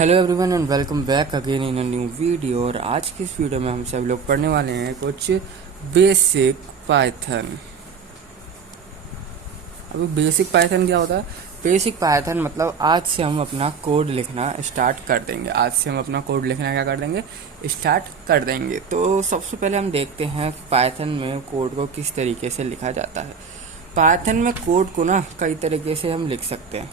Hello everyone and welcome back again in a new video. और आज की इस वीडियो में हम सब लोग पढ़ने वाले हैं कुछ बेसिक पाइथन। अभी बेसिक पाइथन क्या होता है? बेसिक पाइथन मतलब आज से हम अपना कोड लिखना स्टार्ट कर देंगे। आज से हम अपना कोड लिखना क्या कर देंगे? स्टार्ट कर देंगे। तो सबसे पहले हम देखते हैं पाइथन में कोड को किस तरीके से लिखा जाता है। पाइथन में कोड को ना कई तरीके से हम लिख सकते हैं।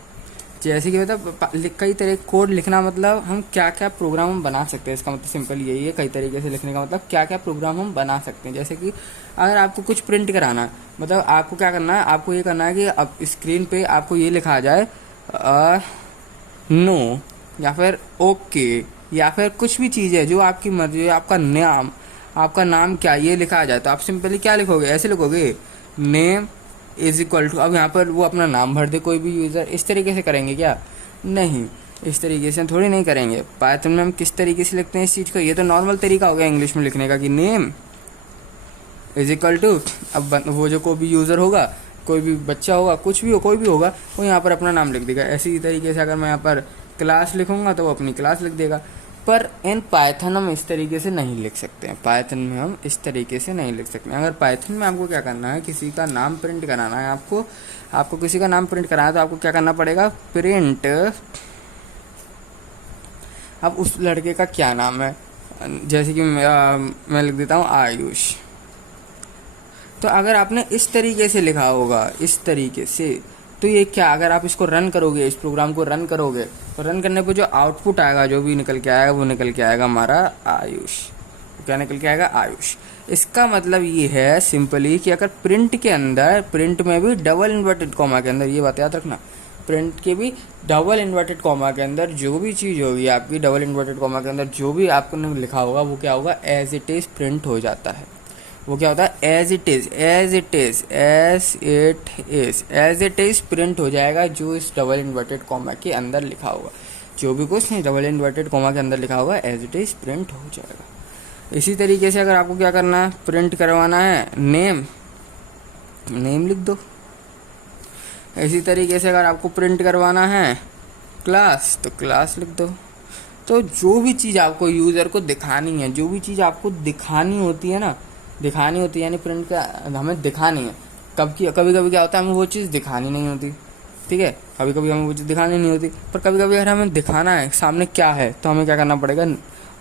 जैसे कि मतलब कई तरह कोड लिखना मतलब हम क्या क्या प्रोग्राम हम बना सकते हैं। इसका मतलब सिंपल यही है, कई तरीके से लिखने का मतलब क्या क्या प्रोग्राम हम बना सकते हैं। जैसे कि अगर आपको कुछ प्रिंट कराना है, मतलब आपको क्या करना है, आपको ये करना है कि अब स्क्रीन पे आपको ये लिखा आ जाए नो या फिर ओके या फिर कुछ भी चीज़ है जो आपकी मर्जी है, आपका नाम क्या ये लिखा आ जाए, तो आप सिंपली क्या लिखोगे? ऐसे लिखोगे नेम इज इक्वल टू, अब यहाँ पर वो अपना नाम भर दे कोई भी यूज़र। इस तरीके से करेंगे क्या? नहीं, इस तरीके से थोड़ी नहीं करेंगे। पाइथन में हम किस तरीके से लिखते हैं इस चीज़ को? ये तो नॉर्मल तरीका हो गया इंग्लिश में लिखने का कि नेम इज इक्वल टू, अब वो जो कोई भी यूज़र होगा, कोई भी बच्चा होगा, कुछ भी हो, कोई भी होगा, वो यहाँ पर अपना नाम लिख देगा। ऐसी तरीके से अगर मैं यहाँ पर क्लास लिखूंगा तो वो अपनी क्लास लिख देगा। पर इन पाइथन हम इस तरीके से नहीं लिख सकते हैं। पाइथन में हम इस तरीके से नहीं लिख सकते हैं। अगर पाइथन में आपको क्या करना है, किसी का नाम प्रिंट कराना है, आपको किसी का नाम प्रिंट कराना है, तो आपको क्या करना पड़ेगा? प्रिंट, अब उस लड़के का क्या नाम है, जैसे कि मैं लिख देता हूँ आयुष। तो अगर आपने इस तरीके से लिखा होगा, इस तरीके से, तो ये क्या, अगर आप इसको रन करोगे, इस प्रोग्राम को रन करोगे, तो रन करने पर जो आउटपुट आएगा, जो भी निकल के आएगा, वो निकल के आएगा हमारा आयुष। क्या निकल के आएगा? आयुष। इसका मतलब ये है सिंपली कि अगर प्रिंट के अंदर, प्रिंट में भी डबल इन्वर्टेड कॉमा के अंदर, ये बात याद रखना, प्रिंट के भी डबल इन्वर्टेड कॉमा के अंदर जो भी चीज़ होगी आपकी, डबल इन्वर्टेड कॉमा के अंदर जो भी आपने लिखा होगा, वो क्या होगा? एज इट इज प्रिंट हो जाता है। वो क्या होता है? As it is, as it is, as it is, as it is print हो जाएगा जो इस डबल इन्वर्टेड कॉमा के अंदर लिखा होगा। जो भी कुछ नहीं डबल इन्वर्टेड कॉमा के अंदर लिखा होगा, एज इट इज प्रिंट हो जाएगा। इसी तरीके से अगर आपको क्या करना है, प्रिंट करवाना है नेम, नेम लिख दो। इसी तरीके से अगर आपको प्रिंट करवाना है क्लास, तो क्लास लिख दो। तो जो भी चीज़ आपको यूज़र को दिखानी है, जो भी चीज़ आपको दिखानी होती है ना, दिखानी होती है यानी प्रिंट का हमें दिखानी है। कभी कभी क्या होता है, हमें वो चीज़ दिखानी नहीं होती, ठीक है, कभी कभी हमें वो चीज़ दिखानी नहीं होती। पर कभी कभी अगर हमें दिखाना है सामने क्या है, तो हमें क्या करना पड़ेगा?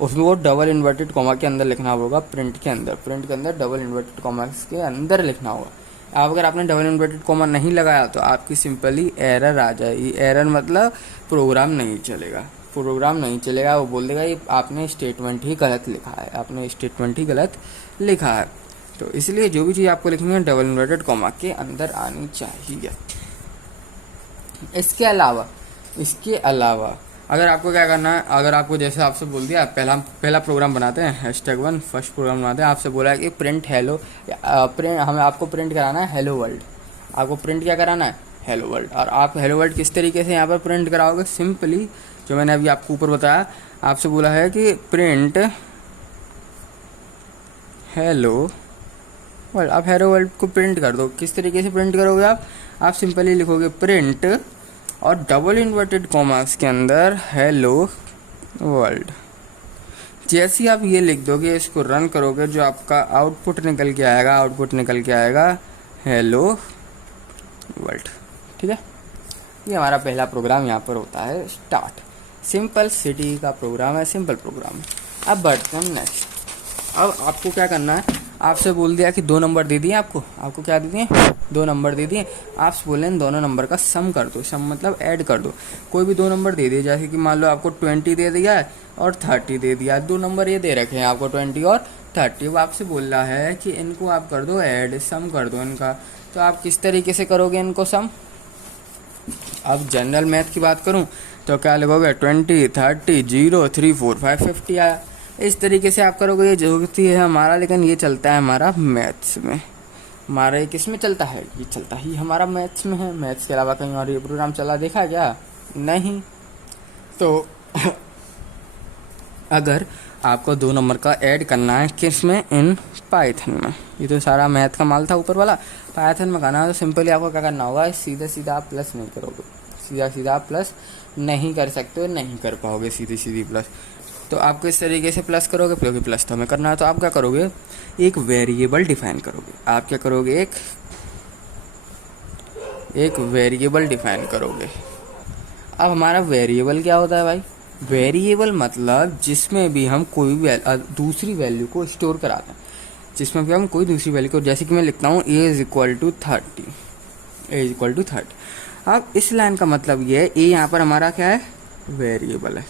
उसमें वो डबल इन्वर्टेड कॉमा के अंदर लिखना होगा। प्रिंट के अंदर डबल इन्वर्टेड कॉमा के अंदर लिखना होगा। अब अगर आपने डबल इन्वर्टेड कॉमा नहीं लगाया तो आपकी सिंपली एरर आ जाएगी। एरर मतलब प्रोग्राम नहीं चलेगा, प्रोग्राम नहीं चलेगा। वो बोल देगा ये आपने स्टेटमेंट ही गलत लिखा है, आपने स्टेटमेंट ही गलत लिखा है। तो इसलिए जो भी चीज़ आपको लिखनी है डबल इन्वर्टेड कॉमा के अंदर आनी चाहिए। इसके अलावा अगर आपको क्या करना है, अगर आपको जैसे आपसे बोल दिया पहला प्रोग्राम बनाते हैं, #1 फर्स्ट प्रोग्राम बनाते हैं, आपसे बोला है कि प्रिंट हेलो, हमें आपको प्रिंट कराना है हेलो वर्ल्ड। आपको प्रिंट क्या कराना है? Hello world. और आप हेलो वर्ल्ड किस तरीके से यहाँ पर प्रिंट कराओगे? सिंपली जो मैंने अभी आपको ऊपर बताया, आपसे बोला है कि प्रिंट हेलो वर्ल्ड। आप हेलो वर्ल्ड को प्रिंट कर दो। किस तरीके से प्रिंट करोगे आप सिंपली लिखोगे प्रिंट और डबल इन्वर्टेड कॉमास के अंदर हेलो वर्ल्ड। जैसे ही आप ये लिख दोगे, इसको रन करोगे, जो आपका आउटपुट निकल के आएगा हेलो वर्ल्ड, ठीक है। ये हमारा पहला प्रोग्राम यहाँ पर होता है स्टार्ट। सिंपल सिटी का प्रोग्राम है, सिंपल प्रोग्राम है। अब बढ़ते हैं नेक्स्ट। अब आपको क्या करना है, आपसे बोल दिया कि 2 नंबर दे दिए, आपको क्या दे दिए? 2 नंबर दे दिए। आपसे बोले इन दोनों नंबर का सम कर दो। सम मतलब ऐड कर दो। कोई भी 2 नंबर दे दिए, जैसे कि मान लो आपको 20 दे दिया है और 30 दे दिया। 2 नंबर ये दे रखे हैं आपको, 20 और 30। वो आपसे बोल रहा है कि इनको आप कर दो ऐड, सम कर दो इनका। तो आप किस तरीके से करोगे इनको सम? अब जनरल मैथ की बात करूं तो क्या लिखोगे? 20, 30, 0, 3, 4, 5, 50 आया। इस तरीके से आप करोगे। ये जरूरती है हमारा, लेकिन ये चलता है हमारा मैथ्स में। हमारा ये किस में चलता है? ये चलता ही हमारा मैथ्स में है। मैथ्स के अलावा कहीं और ये प्रोग्राम चला देखा क्या? नहीं। तो अगर आपको 2 नंबर का ऐड करना है किस में? इन पाइथन में। ये तो सारा मैथ का माल था ऊपर वाला। पाइथन में करना है तो सिंपली आपको क्या करना होगा? सीधा आप प्लस नहीं करोगे, सीधा सीधा प्लस नहीं कर सकते हो, नहीं कर पाओगे सीधी सीधी प्लस। तो आप किस तरीके से प्लस करोगे, क्योंकि प्लस तो हमें करना है, तो आप क्या करोगे, एक वेरिएबल डिफाइन करोगे। आप क्या करोगे, एक वेरिएबल डिफाइन करोगे। अब हमारा वेरिएबल क्या होता है भाई, वेरिएबल मतलब जिसमें भी हम कोई दूसरी वैल्यू को स्टोर कराते हैं, जिसमें भी हम कोई दूसरी वैल्यू को, जैसे कि मैं लिखता हूँ a इज इक्वल टू 30। अब इस लाइन का मतलब ये है, a यहाँ पर हमारा क्या है, वेरिएबल है।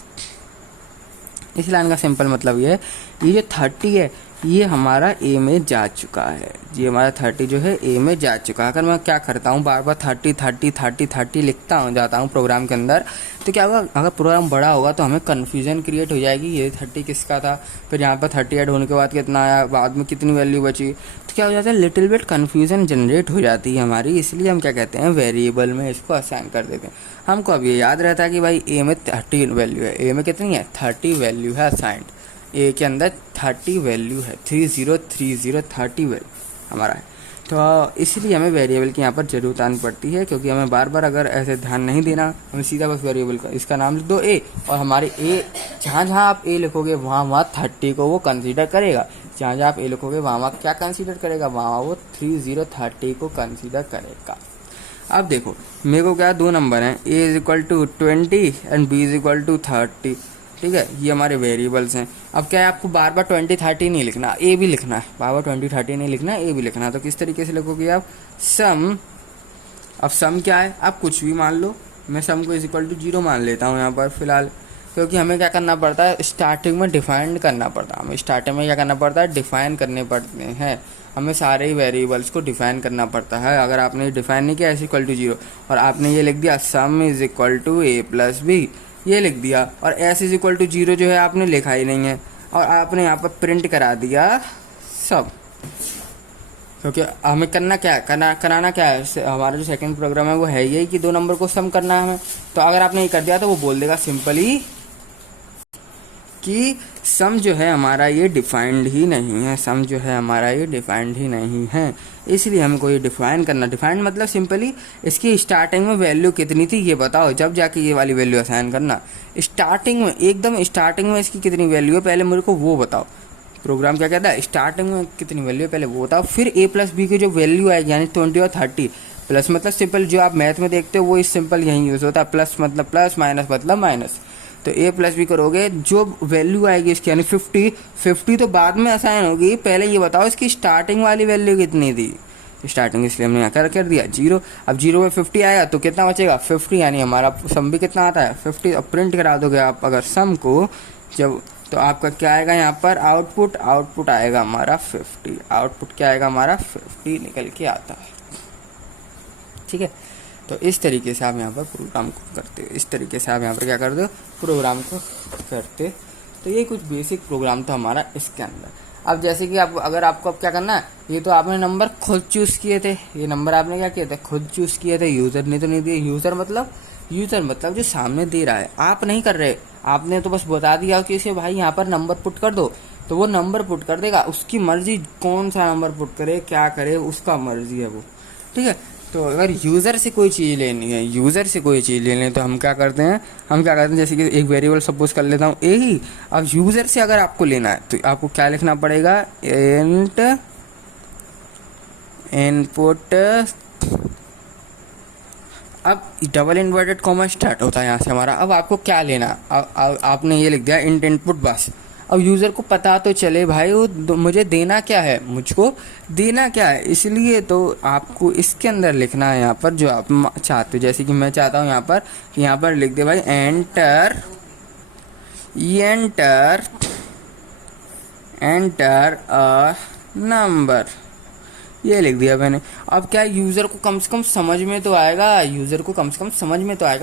इस लाइन का सिंपल मतलब ये है, ये जो 30 है ये हमारा a में जा चुका है, ये हमारा 30 जो है a में जा चुका है। अगर मैं क्या करता हूँ, बार बार 30 लिखता हूँ जाता हूँ प्रोग्राम के अंदर, तो क्या होगा, अगर प्रोग्राम बड़ा होगा तो हमें कन्फ्यूजन क्रिएट हो जाएगी, ये 30 किसका था, फिर यहाँ पर 30 ऐड होने के बाद कितना आया, बाद में कितनी वैल्यू बची, तो क्या हो जाता है, लिटिल बिट कन्फ्यूजन जनरेट हो जाती है हमारी। इसलिए हम क्या कहते हैं, वेरिएबल में इसको असाइन कर देते हैं। हमको अब ये याद रहता है कि भाई a में 30 वैल्यू है, a में कितनी है, 30 वैल्यू है असाइंड, ए के अंदर 30 वैल्यू है, 30 वैल्यू हमारा है। तो इसलिए हमें वेरिएबल की यहाँ पर जरूरत आनी पड़ती है, क्योंकि हमें बार बार अगर ऐसे ध्यान नहीं देना, हमें सीधा बस वेरिएबल का इसका नाम लिख दो ए, और हमारे ए जहाँ आप ए लिखोगे वहाँ 30 को वो कंसीडर करेगा, जहाँ आप ए लिखोगे वहाँ क्या कंसीडर करेगा, वहाँ वो 30 को कंसीडर करेगा। अब देखो मेरे को क्या, दो नंबर हैं, a is equal to 20 and b is equal to 30, ठीक है, ये हमारे वेरिएबल्स हैं। अब क्या है, आपको बार बार 20-30 नहीं लिखना, a भी लिखना है, बार बार 20-30 नहीं लिखना, a भी लिखना है। तो किस तरीके से लिखोगे आप, सम, अब सम क्या है, आप कुछ भी मान लो, मैं सम को इज इक्वल टू 0 मान लेता हूँ यहाँ पर फिलहाल, क्योंकि हमें क्या करना पड़ता है, स्टार्टिंग में डिफाइन करना पड़ता है, हमें स्टार्टिंग में क्या करना पड़ता है, डिफाइन करने पड़ते हैं, हमें सारे ही वेरिएबल्स को डिफाइन करना पड़ता है। अगर आपने डिफाइन नहीं किया एस इक्वल टू 0 और आपने ये लिख दिया sum is equal to a plus B, ये लिख दिया, और एस इज इक्वल टू 0 जो है आपने लिखा ही नहीं है, और आपने यहाँ पर प्रिंट करा दिया सब, क्योंकि हमें करना क्या है, कराना क्या है, हमारा जो सेकंड प्रोग्राम है वो है यही कि 2 नंबर को सम करना है हमें। तो अगर आपने ये कर दिया तो वो बोल देगा सिंपली कि सम जो है हमारा ये डिफाइंड ही नहीं है, सम जो है हमारा ये डिफाइंड ही नहीं है, इसलिए हमको ये डिफाइन करना। डिफाइंड मतलब सिंपली इसकी स्टार्टिंग में वैल्यू कितनी थी ये बताओ, जब जाके ये वाली वैल्यू असाइन करना, स्टार्टिंग में, एकदम स्टार्टिंग में इसकी कितनी वैल्यू है पहले मेरे को वो बताओ। प्रोग्राम क्या कहता है, स्टार्टिंग में कितनी वैल्यू है पहले वो बताओ, फिर a प्लस बी की जो वैल्यू आएगी यानी 20 और 30, प्लस मतलब सिंपल जो आप मैथ में देखते हो वो इस सिंपल यही यूज़ होता है, प्लस मतलब प्लस, माइनस मतलब माइनस। तो a प्लस बी करोगे, जो वैल्यू आएगी इसकी यानी 50 तो बाद में असाइन होगी, पहले ये बताओ इसकी स्टार्टिंग वाली वैल्यू कितनी थी, स्टार्टिंग, इसलिए हमने यहाँ कर दिया 0। अब 0 में 50 आएगा तो कितना बचेगा 50, यानी हमारा सम भी कितना आता है 50। अब प्रिंट करा दोगे आप अगर सम को जब, तो आपका क्या आएगा यहाँ पर आउटपुट आएगा हमारा 50, आउटपुट क्या आएगा हमारा 50 निकल के आता है, ठीक है। तो इस तरीके से आप यहाँ पर प्रोग्राम को करते हो, इस तरीके से आप यहाँ पर क्या करते हो, प्रोग्राम को करते। तो ये कुछ बेसिक प्रोग्राम था हमारा इसके अंदर। अब जैसे कि आप, अगर आपको अब क्या करना है, ये तो आपने नंबर खुद चूज़ किए थे, ये नंबर आपने क्या किए थे, खुद चूज़ किए थे, यूज़र ने तो नहीं दिए। यूज़र मतलब जो सामने दे रहा है, आप नहीं कर रहे, आपने तो बस बता दिया कि इसे भाई यहाँ पर नंबर पुट कर दो, तो वो नंबर पुट कर देगा, उसकी मर्जी कौन सा नंबर पुट करे, क्या करे, उसका मर्जी है वो, ठीक है। तो अगर यूज़र से कोई चीज़ लेनी है, यूज़र से कोई चीज़ लेनी है, तो हम क्या करते हैं, जैसे कि एक वेरिएबल सपोज कर लेता हूँ ए ही। अब यूज़र से अगर आपको लेना है तो आपको क्या लिखना पड़ेगा, इंट इनपुट, अब डबल इन्वर्टेड कॉमा स्टार्ट होता है यहाँ से हमारा। अब आपको क्या लेना, आपने ये लिख दिया इंट इनपुट बस। अब यूज़र को पता तो चले भाई वो मुझे देना क्या है, मुझको देना क्या है, इसलिए तो आपको इसके अंदर लिखना है यहाँ पर जो आप चाहते हो। जैसे कि मैं चाहता हूँ यहाँ पर लिख दे भाई एंटर अ नंबर, ये लिख दिया मैंने। अब क्या यूज़र को कम से कम समझ में तो आएगा,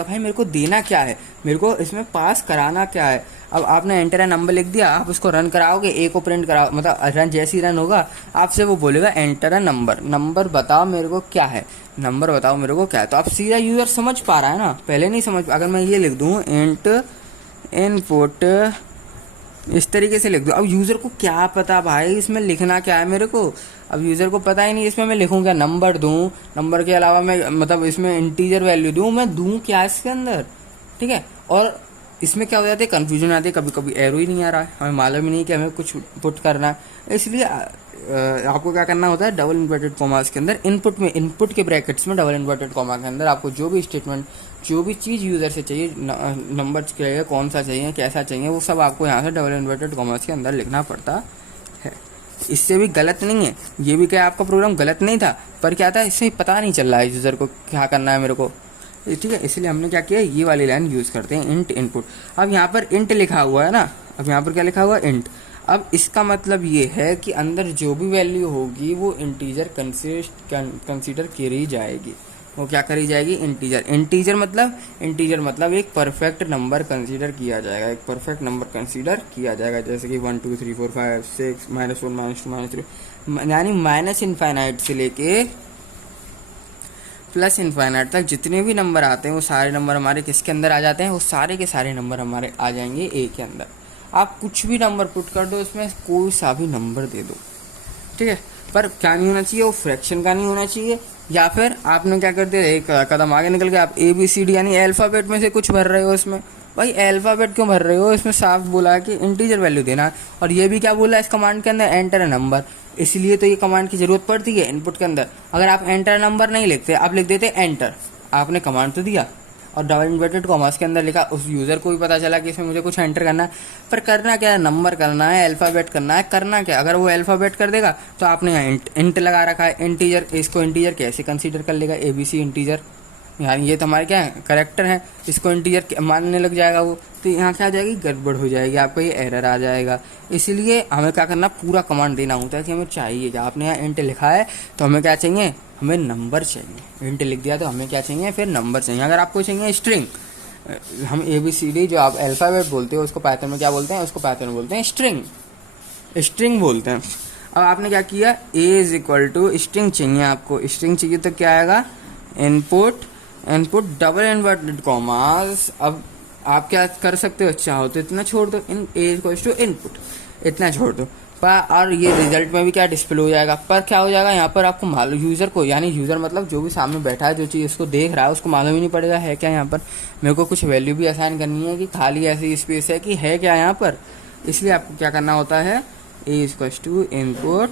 भाई मेरे को देना क्या है, मेरे को इसमें पास कराना क्या है। अब आपने एंटर अ नंबर लिख दिया, आप उसको रन कराओगे, ए को प्रिंट कराओ, मतलब रन जैसे ही रन होगा आपसे वो बोलेगा एंटर अ नंबर बताओ मेरे को क्या है, तो आप सीधा यूज़र समझ पा रहा है ना, पहले नहीं समझ। अगर मैं ये लिख दूँ इंट इनपुट इस तरीके से लिख दो। अब यूज़र को क्या पता भाई इसमें लिखना क्या है मेरे को, अब यूज़र को पता ही नहीं इसमें मैं लिखूँ क्या, नंबर दूँ, नंबर के अलावा मैं मतलब इसमें इंटीजर वैल्यू दूँ, मैं दूँ क्या इसके अंदर, ठीक है। और इसमें क्या हो जाता है, कन्फ्यूजन आती है, कभी कभी एरो ही नहीं आ रहा है, हमें मालूम ही नहीं कि हमें कुछ पुट करना है। इसलिए आपको क्या करना होता है, डबल इन्वर्टेड कॉमास के अंदर इनपुट में, इनपुट के ब्रैकेट्स में डबल इन्वर्टेड कॉमा के अंदर आपको जो भी स्टेटमेंट, जो भी चीज़ यूज़र से चाहिए, नंबर चाहिए, कौन सा चाहिए, कैसा चाहिए, वो सब आपको यहाँ से डबल इन्वर्टेड कॉमास के अंदर लिखना पड़ता है। इससे भी गलत नहीं है, ये भी क्या आपका प्रोग्राम गलत नहीं था, पर क्या था इससे पता नहीं चल रहा है यूज़र को क्या करना है मेरे को, ठीक है। इसलिए हमने क्या किया, ये वाली लाइन यूज़ करते हैं, इंट इनपुट। अब यहाँ पर इंट लिखा हुआ है ना, अब यहाँ पर क्या लिखा हुआ है, इंट। अब इसका मतलब ये है कि अंदर जो भी वैल्यू होगी वो इंटीजर कंसीडर करी जाएगी, वो क्या करी जाएगी, इंटीजर। इंटीजर मतलब एक परफेक्ट नंबर कंसीडर किया जाएगा, एक परफेक्ट नंबर कंसीडर किया जाएगा, जैसे कि 1 2 3 4 5 6 -1 -2 -3, यानी माइनस इनफाइनाइट से लेके प्लस इनफाइनाइट तक जितने भी नंबर आते हैं वो सारे नंबर हमारे किसके अंदर आ जाते हैं, वो सारे के सारे नंबर हमारे आ जाएंगे ए के अंदर। आप कुछ भी नंबर पुट कर दो, इसमें कोई सा भी नंबर दे दो, ठीक है, पर क्या नहीं होना चाहिए, वो फ्रैक्शन का नहीं होना चाहिए। या फिर आपने क्या कर दिया, एक कदम आगे निकल के आप ABCD यानी अल्फ़ाबेट में से कुछ भर रहे हो इसमें, भाई अल्फ़ाबेट क्यों भर रहे हो, इसमें साफ बोला है कि इंटीजर वैल्यू देना है। और ये भी क्या बोला है इस कमांड के अंदर, एंटर अ नंबर, इसलिए तो ये कमांड की जरूरत पड़ती है इनपुट के अंदर। अगर आप एंटर नंबर नहीं लिखते, आप लिख देते एंटर, आपने कमांड तो दिया और डबल इन्वर्टेड कॉमास के अंदर लिखा, उस यूज़र को भी पता चला कि इसमें मुझे कुछ एंटर करना है, पर करना क्या है, नंबर करना है, अल्फ़ाबेट करना है, करना क्या, अगर वो अल्फ़ाबेट कर देगा तो आपने यहाँ इंट लगा रखा है, इंटीजर, इसको इंटीजर कैसे कंसीडर कर लेगा, ABC इंटीजर, यानी ये तो हमारे क्या है, करेक्टर है, इसको इंटीजर मानने लग जाएगा वो, तो यहाँ क्या आ जाएगी, गड़बड़ हो जाएगी, आपको ये एरर आ जाएगा। इसलिए हमें क्या करना, पूरा कमांड देना होता है कि हमें चाहिए क्या, आपने यहाँ इंट लिखा है तो हमें क्या चाहिए, हमें नंबर चाहिए, इंट लिख दिया तो हमें क्या चाहिए, फिर नंबर चाहिए। अगर आपको चाहिए स्ट्रिंग, हम ABCD जो आप अल्फ़ाबेट बोलते हो उसको पाइथन में क्या बोलते हैं, उसको पाइथन में बोलते हैं स्ट्रिंग बोलते हैं। अब आपने क्या किया, A = स्ट्रिंग चाहिए, आपको स्ट्रिंग चाहिए तो क्या आएगा, इनपुट डबल इन्वर्टेड कॉमास। अब आप क्या कर सकते हो, चाहो तो इतना छोड़ दो, A = इनपुट, इतना छोड़ दो, और ये रिजल्ट में भी क्या डिस्प्ले हो जाएगा। पर क्या हो जाएगा, यहाँ पर आपको मालूम, यूज़र को, यानी यूज़र मतलब जो भी सामने बैठा है, जो चीज़ उसको देख रहा है, उसको मालूम ही नहीं पड़ेगा है क्या यहाँ पर, मेरे को कुछ वैल्यू भी असाइन करनी है कि खाली ऐसी स्पेस है कि है क्या यहाँ पर। इसलिए आपको क्या करना होता है, A = इनपुट।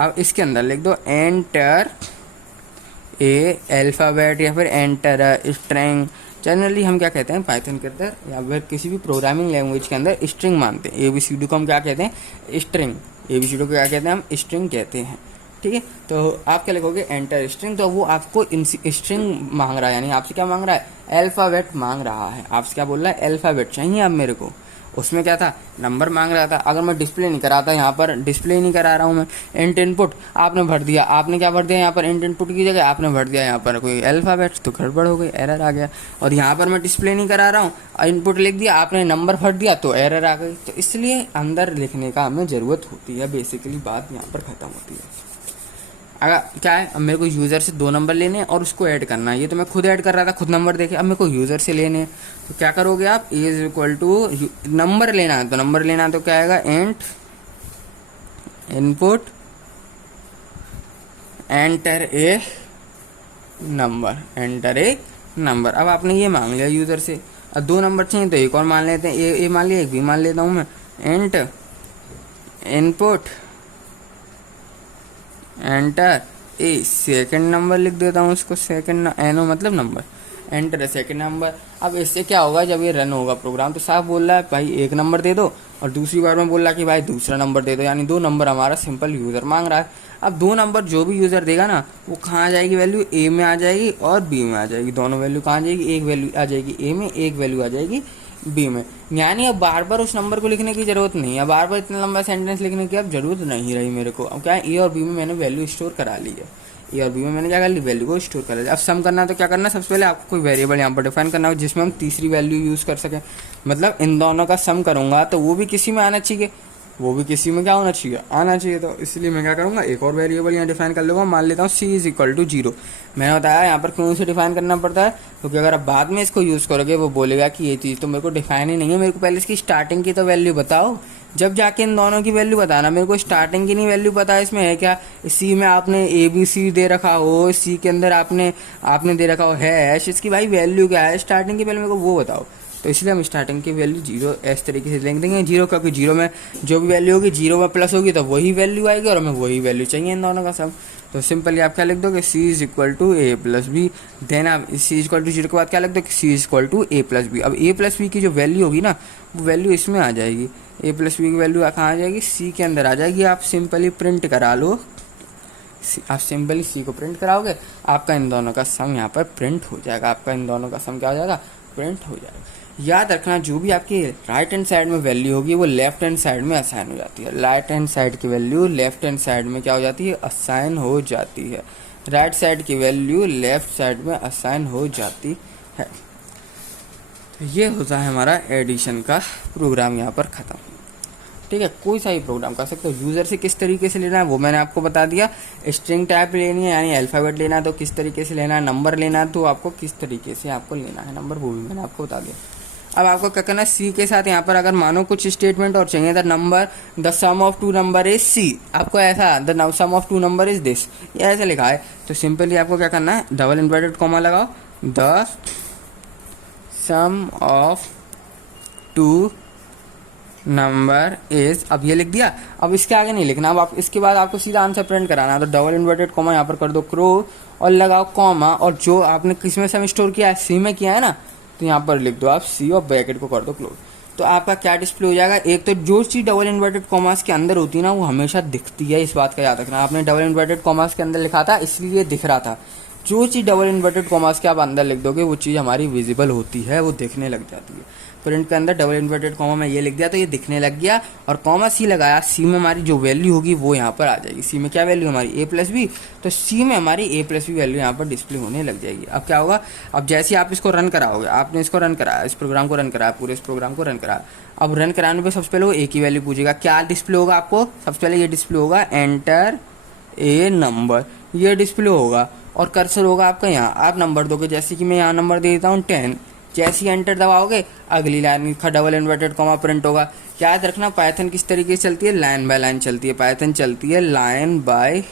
अब इसके अंदर लिख दो एंटर ए अल्फ़ाबेट या फिर एंटर स्ट्रिंग। जनरली हम क्या कहते हैं पाइथन के अंदर या फिर किसी भी प्रोग्रामिंग लैंग्वेज के अंदर स्ट्रिंग मानते हैं। ABCD को हम क्या कहते हैं, स्ट्रिंग। ABCD को क्या कहते हैं, हम स्ट्रिंग कहते हैं, ठीक है। तो आप क्या लिखोगे, एंटर स्ट्रिंग, तो वो आपको स्ट्रिंग मांग रहा है, यानी आपसे क्या मांग रहा है, अल्फ़ाबेट मांग रहा है, आपसे क्या बोल रहा है, अल्फ़ाबेट चाहिए अब मेरे को। उसमें क्या था, नंबर मांग रहा था, अगर मैं डिस्प्ले नहीं कराता, यहाँ पर डिस्प्ले नहीं करा रहा हूँ मैं, इंट इनपुट आपने भर दिया, आपने क्या भर दिया यहाँ पर, इंट इनपुट की जगह आपने भर दिया यहाँ पर कोई अल्फ़ाबेट, तो गड़बड़ हो गई, एरर आ गया। और यहाँ पर मैं डिस्प्ले नहीं करा रहा हूँ, इनपुट लिख दिया, आपने नंबर भर दिया तो एरर आ गई। तो इसलिए अंदर लिखने का हमें ज़रूरत होती है, बेसिकली बात यहाँ पर ख़त्म होती है। अगर क्या है, अब मेरे को यूज़र से 2 नंबर लेने हैं और उसको ऐड करना है, ये तो मैं खुद ऐड कर रहा था, खुद नंबर देखे, अब मेरे को यूज़र से लेने हैं, तो क्या करोगे आप, A = नंबर लेना है, तो नंबर लेना है तो क्या आएगा, int input enter a number. अब आपने ये मांग लिया यूज़र से, अब 2 नंबर चाहिए तो एक और मान लेते हैं, ए मान लिया, एक भी मान लेता हूँ मैं, int input enter a second number लिख देता हूँ उसको, सेकंड एनो मतलब नंबर, एंटर सेकंड नंबर। अब इससे क्या होगा, जब ये रन होगा प्रोग्राम तो साफ बोल रहा है भाई 1 नंबर दे दो, और दूसरी बार में बोल रहा है कि भाई दूसरा नंबर दे दो, यानी 2 नंबर हमारा सिंपल यूज़र मांग रहा है। अब 2 नंबर जो भी यूज़र देगा ना, वो कहाँ आ जाएगी वैल्यू, ए में आ जाएगी और बी में आ जाएगी, दोनों वैल्यू कहाँ आ जाएगी, एक वैल्यू आ जाएगी ए में, एक वैल्यू आ जाएगी बी में। यानी अब बार बार उस नंबर को लिखने की जरूरत नहीं है, बार बार इतना लंबा सेंटेंस लिखने की अब जरूरत नहीं रही मेरे को। अब क्या है, ए और बी में मैंने वैल्यू स्टोर करा ली है, ए और बी में मैंने क्या कर ली, वैल्यू को स्टोर कर लिया। अब सम करना है तो क्या करना है, सबसे पहले आपको कोई वेरिएबल यहाँ पर डिफाइन करना हो जिसमें हम तीसरी वैल्यू यूज़ कर सकें। मतलब इन दोनों का सम करूँगा तो वो भी किसी में आना चाहिए, वो भी किसी में क्या होना चाहिए, आना चाहिए। तो इसलिए मैं क्या करूँगा, एक और वेरिएबल यहाँ डिफाइन कर लूँगा, मान लेता हूँ C = 0। मैंने बताया यहाँ पर क्यों से डिफाइन करना पड़ता है, क्योंकि अगर आप बाद में इसको यूज़ करोगे वो बोलेगा कि ये चीज़ तो मेरे को डिफाइन ही नहीं है, मेरे को पहले इसकी स्टार्टिंग की तो वैल्यू बताओ, जब जाके इन दोनों की वैल्यू बताना। मेरे को स्टार्टिंग की नहीं वैल्यू पता है इसमें है क्या, सी में आपने ए बी सी दे रखा हो, सी के अंदर आपने आपने दे रखा हो हैश, इसकी भाई वैल्यू क्या है स्टार्टिंग की, पहले मेरे को वो बताओ। तो इसलिए हम स्टार्टिंग की वैल्यू जीरो इस तरीके से लिख देंगे, जीरो, क्योंकि जीरो में जो भी वैल्यू होगी जीरो में प्लस होगी तो वही वैल्यू आएगी, और हमें वही वैल्यू चाहिए इन दोनों का सम। तो सिंपली आप क्या लिख दोगे, C is equal to A plus B. Then आप C is equal to zero के बाद क्या लिख दो, C is equal to A plus B. अब ए प्लस बी की जो वैल्यू होगी ना, वो वैल्यू इसमें आ जाएगी, ए प्लस बी की वैल्यू कहाँ आ जाएगी, सी के अंदर आ जाएगी। आप सिंपली प्रिंट करा लो, आप सिंपली सी को प्रिंट कराओगे, आपका इन दोनों का सम यहाँ पर प्रिंट हो जाएगा, आपका इन दोनों का सम क्या हो जाएगा, प्रिंट हो जाएगा। याद रखना जो भी आपकी राइट हैंड साइड में वैल्यू होगी वो लेफ्ट हैंड साइड में असाइन हो जाती है, राइट हैंड साइड की वैल्यू लेफ्ट हैंड साइड में क्या हो जाती है, असाइन हो जाती है, राइट साइड की वैल्यू लेफ्ट साइड में असाइन हो जाती है। ये होता है हमारा एडिशन का प्रोग्राम यहाँ पर खत्म। ठीक है, कोई सा ही प्रोग्राम कर सकते हो। यूजर से किस तरीके से लेना है वो मैंने आपको बता दिया, स्ट्रिंग टाइप लेनी है यानी अल्फाबेट लेना है तो किस तरीके से लेना है, नंबर लेना है तो आपको किस तरीके से आपको लेना है नंबर, वो भी मैंने आपको बता दिया। अब आपको क्या करना है, सी के साथ यहाँ पर अगर मानो कुछ स्टेटमेंट और चाहिए, the number the sum of two number is C, आपको ऐसा the sum of two number is this, ये ऐसा लिखा है, तो सिंपली आपको क्या करना है, डबल इन्वर्टेड कॉमा लगाओ, the sum of two number is, अब ये लिख दिया। अब इसके आगे नहीं लिखना, अब आप इसके बाद आपको सीधा आंसर प्रिंट कराना है, तो डबल इन्वर्टेड कॉमा यहाँ पर कर दो क्रो और लगाओ कॉमा, और जो आपने किसमें सम स्टोर किया है, सी में किया है ना, तो यहाँ पर लिख दो आप सी और ब्रैकेट को कर दो क्लोज। तो आपका क्या डिस्प्ले हो जाएगा, एक तो जो चीज डबल इन्वर्टेड कॉमास के अंदर होती है ना वो हमेशा दिखती है, इस बात का याद रखना। आपने डबल इन्वर्टेड कॉमास के अंदर लिखा था इसलिए दिख रहा था, जो चीज डबल इन्वर्टेड कॉमास के आप अंदर लिख दोगे वो चीज हमारी विजिबल होती है, वो दिखने लग जाती है। प्रिंट के अंदर डबल इन्वर्टेड कॉमा में ये लिख दिया तो ये दिखने लग गया, और कॉमा सी लगाया, सी में हमारी जो वैल्यू होगी वो यहाँ पर आ जाएगी। सी में क्या वैल्यू हमारी ए प्लस बी, तो सी में हमारी ए प्लस बी वैल्यू यहाँ पर डिस्प्ले होने लग जाएगी। अब क्या होगा, अब जैसे आप इसको रन कराओगे, आपने इसको रन कराया, इस प्रोग्राम को रन कराया, पूरे इस प्रोग्राम को रन कराया, अब रन कराने पर सबसे पहले वो ए की वैल्यू पूछेगा, क्या डिस्प्ले होगा आपको, सबसे पहले ये डिस्प्ले होगा एंटर ए नंबर, ये डिस्प्ले होगा, और कर्सर होगा आपका यहाँ, आप नंबर दोगे, जैसे कि मैं यहाँ नंबर दे देता हूँ 10, जैसे ही एंटर दबाओगे अगली लाइन का डबल इन्वर्टेड कॉमा प्रिंट होगा। याद रखना पाइथन किस तरीके से चलती है, लाइन बाय लाइन चलती है, पाइथन चलती है लाइन बाय,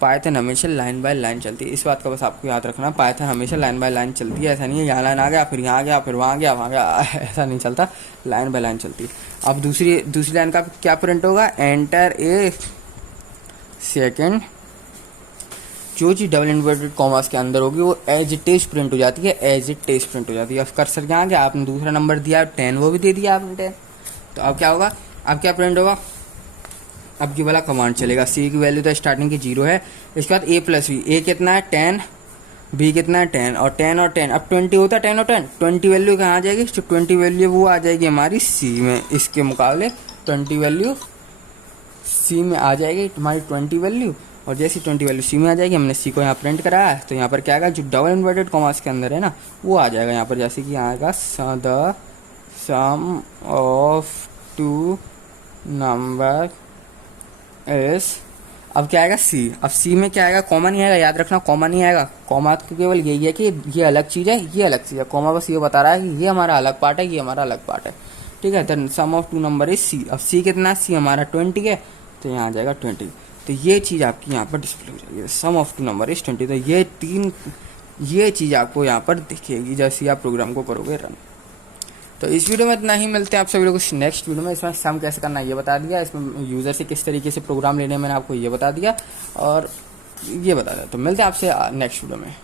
पाइथन हमेशा लाइन बाय लाइन चलती है, इस बात का बस आपको याद रखना, पाइथन हमेशा लाइन बाय लाइन चलती है, ऐसा नहीं है यहाँ लाइन आ गया फिर यहाँ आ गया फिर वहाँ गया वहाँ गया, ऐसा नहीं चलता, लाइन बाय लाइन चलती है। अब दूसरी लाइन का क्या प्रिंट होगा, एंटर ए सेकेंड, जो चीज डबल इन्वर्टेड कॉमास के अंदर होगी वो एज इट इज प्रिंट हो जाती है, एज इट इज प्रिंट हो जाती है। अब कर्सर क्या आ गया, आपने दूसरा नंबर दिया 10, वो भी दे दिया आपने 10, तो अब क्या होगा, अब क्या प्रिंट होगा, अब ये वाला कमांड चलेगा, सी की वैल्यू तो स्टार्टिंग की 0 है, इसके बाद ए प्लस बी, ए कितना है 10, बी कितना है 10, और 10 और 10 अब 20 होता है, 10 और 10 20 वैल्यू कहाँ आ जाएगी, जो 20 वैल्यू वो आ जाएगी हमारी सी में, इसके मुकाबले 20 वैल्यू सी में आ जाएगी हमारी 20 वैल्यू, और जैसी 20 वैल्यू सी में आ जाएगी, हमने सी को यहाँ प्रिंट कराया है, तो यहाँ पर क्या आएगा, जो डबल इन्वर्टेड कॉमास के अंदर है ना वो आ जाएगा यहाँ पर, जैसे कि यहाँ आएगा the sum of two number is, अब क्या आएगा सी, अब सी में क्या आएगा, कॉमा नहीं आएगा, याद रखना कॉमा नहीं आएगा, कॉमा तो केवल यही है कि ये अलग चीज़ है, ये अलग चीज़ है, कॉमा बस ये बता रहा है कि ये हमारा अलग पार्ट है, ये हमारा अलग पार्ट है, ठीक है। The sum of two number is C, अब सी कितना, सी हमारा 20 है, तो यहाँ आ जाएगा 20, तो ये चीज़ आपकी यहाँ पर डिस्प्ले हो जाएगी, सम ऑफ टू नंबर इज 20, तो ये चीज़ आपको यहाँ पर दिखेगी जैसे आप प्रोग्राम को करोगे रन। तो इस वीडियो में इतना ही, मिलते हैं आप सभी लोगों को नेक्स्ट वीडियो में। इसमें सम कैसे करना है ये बता दिया, इसमें यूज़र से किस तरीके से प्रोग्राम लेने मैंने आपको ये बता दिया, और ये बता दिया, तो मिलते हैं आपसे नेक्स्ट वीडियो में।